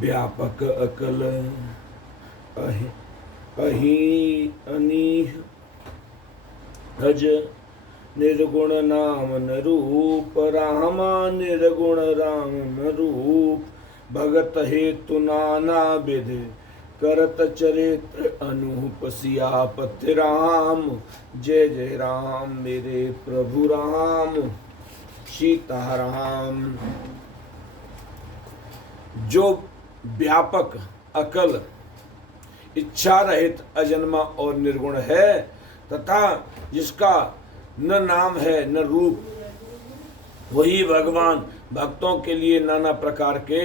व्यापक अकल अही अनीह हज निर्गुण नाम न रूप रामा निर्गुण राम न रूप भगत हेतु नाना विध करत चरित्र अनूप सियापति राम जय जय राम मेरे प्रभु राम सीताराम। जो व्यापक अकल इच्छा रहित अजन्मा और निर्गुण है तथा जिसका न नाम है न रूप, वही भगवान भक्तों के लिए नाना प्रकार के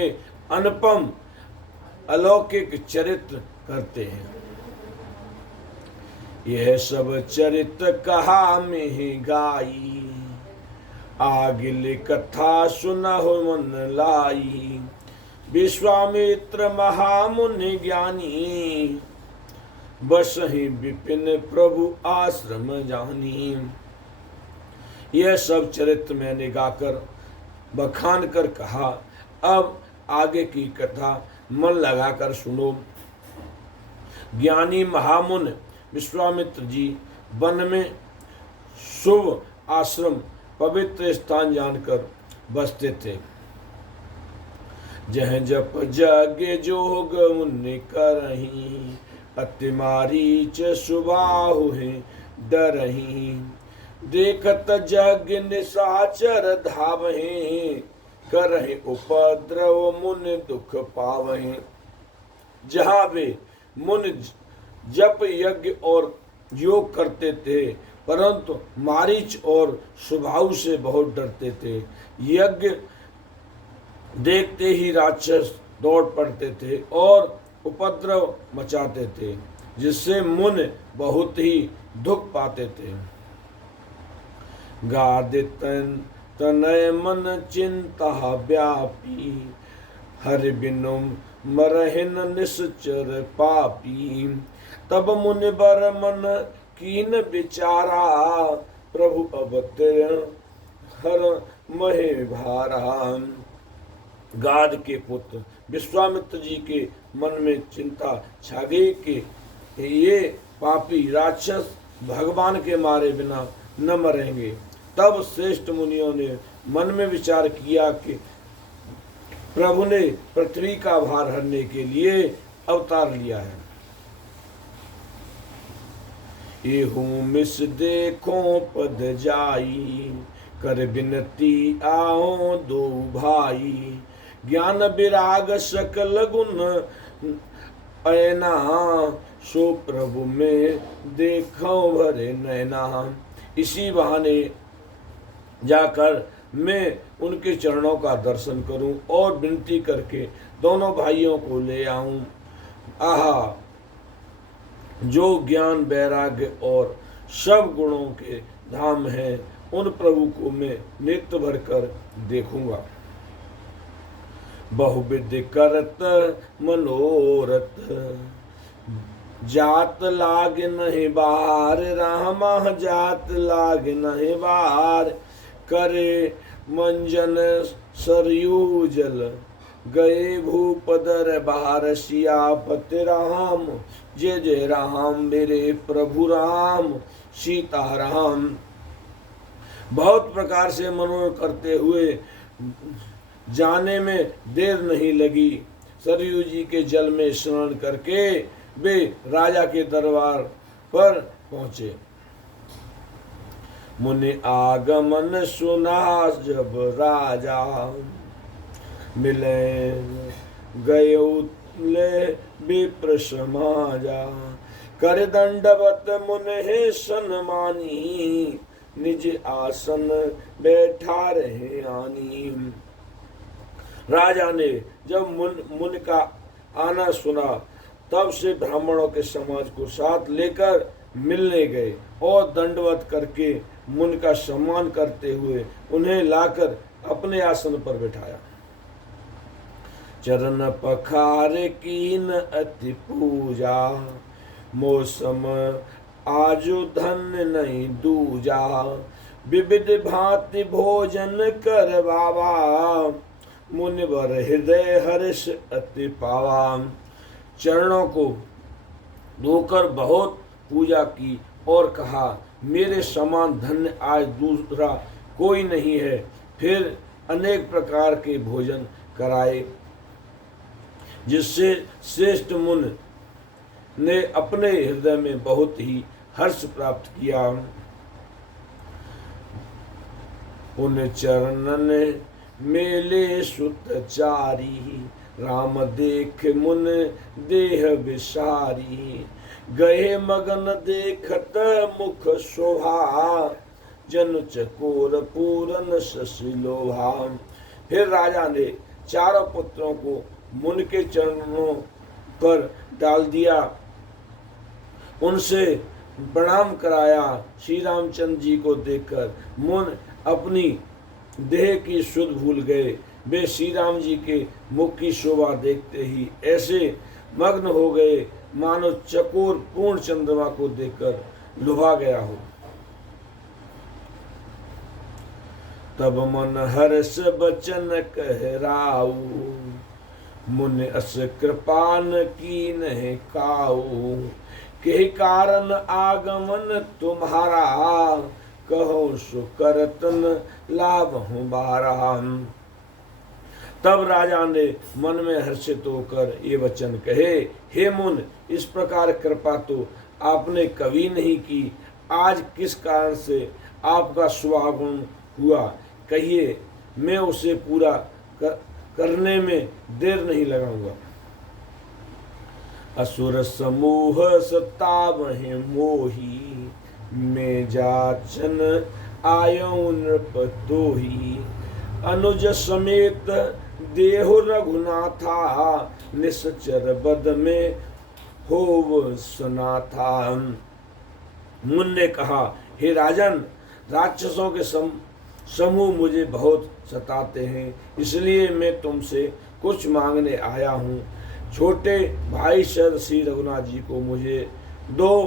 अनुपम अलौकिक चरित्र करते हैं। यह सब चरित्र कहा में गाई आगिल कथा सुनहु मन लाई विश्वामित्र महामुनि ज्ञानी बसहि विपिन प्रभु आश्रम जानी। यह सब चरित्र मैंने गाकर बखान कर कहा, अब आगे की कथा मन लगाकर सुनो। ज्ञानी महामुनि विश्वामित्र जी वन में शुभ आश्रम पवित्र स्थान जानकर बसते थे। जह जप यज्ञ जोग मुनि करही अति मारीच सुबाहु डरही देखत यज्ञ निशाचर धावहि करहि उपद्रव मुनि दुख पावहि। जहाँ वे मुनि जप यज्ञ और योग करते थे परंतु मारीच और सुबाहु से बहुत डरते थे। यज्ञ देखते ही राक्षस दौड़ पड़ते थे और उपद्रव मचाते थे जिससे मुनि बहुत ही दुख पाते थे। गादित तनय मन चिंता व्यापी हरि बिनु मरहिन निश्चर पापी। तब मुनि बर मन कीन विचारा प्रभु अवतीर्ण हर महे भारा। गाद के पुत्र विश्वामित्र जी के मन में चिंता छा गई कि ये पापी राक्षस भगवान के मारे बिना न मरेंगे। तब श्रेष्ठ मुनियों ने मन में विचार किया कि प्रभु ने पृथ्वी का भार हरने के लिए अवतार लिया है। एहू मिस देखो पद जाई कर बिनती आओ दो भाई। ज्ञान विराग सकल गुण ऐना सो प्रभु में देखो भरे नैना। इसी बहाने जाकर मैं उनके चरणों का दर्शन करूं और विनती करके दोनों भाइयों को ले आऊं। आहा, जो ज्ञान वैराग्य और सब गुणों के धाम हैं उन प्रभु को मैं नित्य भर कर देखूंगा। बहुविध करत मनोरथ जात लाग नहीं बार रामा जात लाग नहीं बार। करे मंजन सरयू जल गए भूपदर बार सियापति राम जय जय राम मेरे प्रभु राम सीताराम। बहुत प्रकार से मनोरथ करते हुए जाने में देर नहीं लगी। सरयू जी के जल में स्नान करके वे राजा के दरबार पर पहुंचे। मुनि आगमन सुना जब राजा मिले गए विप्र समाजा। कर दंडवत मुनि सन्मानी निज आसन बैठा रहे आनी। राजा ने जब मुनि का आना सुना तब से ब्राह्मणों के समाज को साथ लेकर मिलने गए और दंडवत करके मुनि का सम्मान करते हुए उन्हें लाकर अपने आसन पर बैठाया। चरण पखारे कीन अति पूजा मौसम आजु धन नहीं दूजा। विविध भांति भोजन कर बाबा मुनिवर हृदय हर्ष अति पावा। चरणों को धोकर बहुत पूजा की और कहा, मेरे समान धन्य आज दूसरा कोई नहीं है। फिर अनेक प्रकार के भोजन कराए, जिससे श्रेष्ठ मुनि ने अपने हृदय में बहुत ही हर्ष प्राप्त किया। पुण्य चरणन मेले सुतचारी, राम देख मुन देह विसारी। गए मगन देखत मुख शोभा, जन चकोर पूरन शशिलोभा। फिर राजा ने चारों पुत्रों को मुन के चरणों पर डाल दिया, उनसे प्रणाम कराया। श्री रामचंद्र जी को देखकर मुन अपनी देह की सुध भूल गए। वे श्री राम जी के मुख की शोभा देखते ही ऐसे मग्न हो गए मानो चकोर पूर्ण चंद्रमा को देखकर लुभा गया हो। तब मन हर्ष बचन कहराऊ, मुनि अस कृपान कीन काऊ। के कारण आगमन तुम्हारा, कहो सुकरतन लाभ हूँ बारा। तब राजा ने मन में हर्षित होकर ये वचन कहे, हे मुन, इस प्रकार कृपा तो आपने कभी नहीं की। आज किस कारण से आपका स्वागमन हुआ, कहिए, मैं उसे पूरा करने में देर नहीं लगाऊंगा। असुर समूह सतावहि मोही, मैं जाचन आयो नृप तोही। अनुज समेत देहो रघुनाथा, निश्चर बद में होव सनाथा। मुन ने कहा, हे राजन, राक्षसों के समूह मुझे बहुत सताते हैं, इसलिए मैं तुमसे कुछ मांगने आया हूँ। छोटे भाई सर श्री रघुनाथ जी को मुझे दो,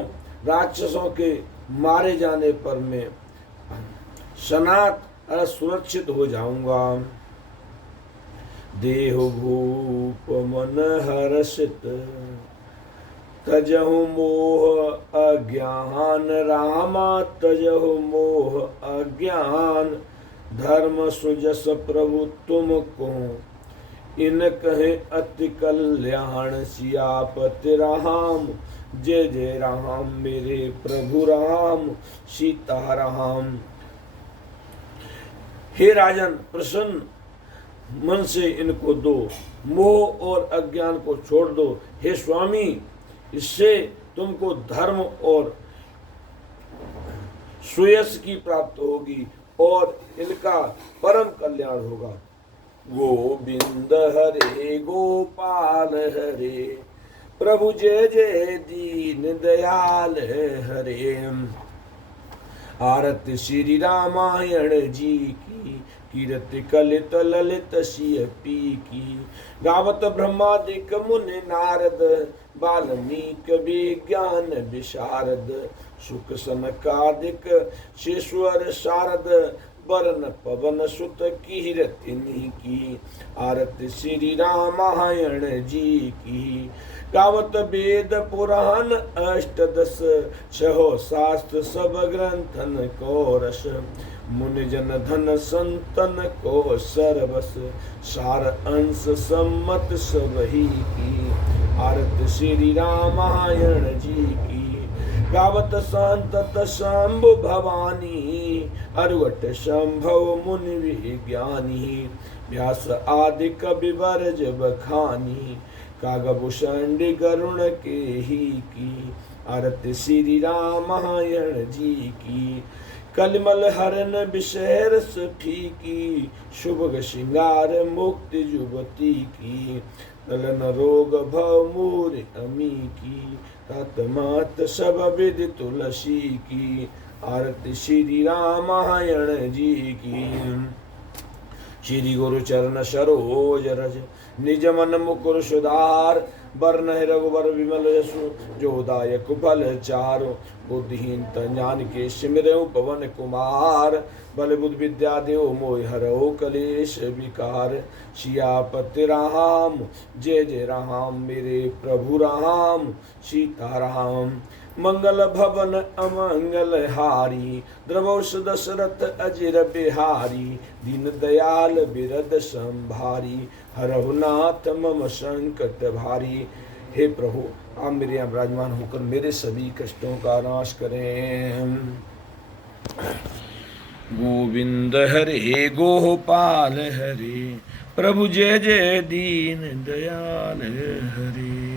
राक्षसों के मारे जाने पर मैं सनात सुरक्षित हो जाऊंगा। देह भूप मन हर्षित, तजहु मोह अज्ञान। रामा तजहु मोह अज्ञान, धर्म सुजस प्रभु तुमको। इन कहे अति कल्याण, सियापति राम जय जय राम। मेरे प्रभु राम सीता राम। हे राजन, प्रसन्न मन से इनको दो, मोह और अज्ञान को छोड़ दो। हे स्वामी, इससे तुमको धर्म और सुयश की प्राप्त होगी और इनका परम कल्याण होगा। गोविंद हरे गोपाल हरे, प्रभु जय जय दीन दयाल हरे। आरती श्री रामायण जी की, कीर्ति कलित ललित सिय पी की। गावत ब्रह्मादिक मुनि नारद, वाल्मीकि विज्ञान विशारद। सुख सनकादिक शेश्वर शारद, वरण पवन सुत कीर्ति की। आरती श्री रामायण जी की। गावत वेद पुराण अष्टदश, छहो शास्त्र सब ग्रंथन को रस। मुनि जन धन संतन को सर्वस, सार अंश सम्मत सब ही की। आरती श्री रामायण जी की। गावत संतत शंभु भवानी, अरुवट संभव मुनि विज्ञानी। व्यास आदि कवि बरज बखानी, कागभूषण गरुण के ही की। आरती श्री रामायण जी की। कलिमल हरन विषय फीकी, शुभ श्रृंगार मुक्ति युवती की। नलन रोग भव मूर अमी की, तत्मात सब विधि तुलसी की। आरती श्री रामायण जी की। श्री गुरु चरण सरोज रज, निज मन मुकुर सुधार। वर्ण रघुवर विमल यशु, जो दायक फल चारो। बुद्धिहीन तन जान के सिमरऊ पवन कुमार। बल बुद्धि विद्या देव मोहि हरऊ कलेश विकार। सियापति राम जय जय राम, मेरे प्रभु राम सीता राम। मंगल भवन अमंगल हारी, द्रवोष दशरथ अजिर बिहारी। दीन दयाल बिरद संभारी, हरहु नाथ मम संकट भारी। हे प्रभु, आप मेरे यहाँ विराजमान होकर मेरे सभी कष्टों का नाश करें। गोविंद हरे गोपाल हरे, प्रभु जय जय दीन दयाल हरे।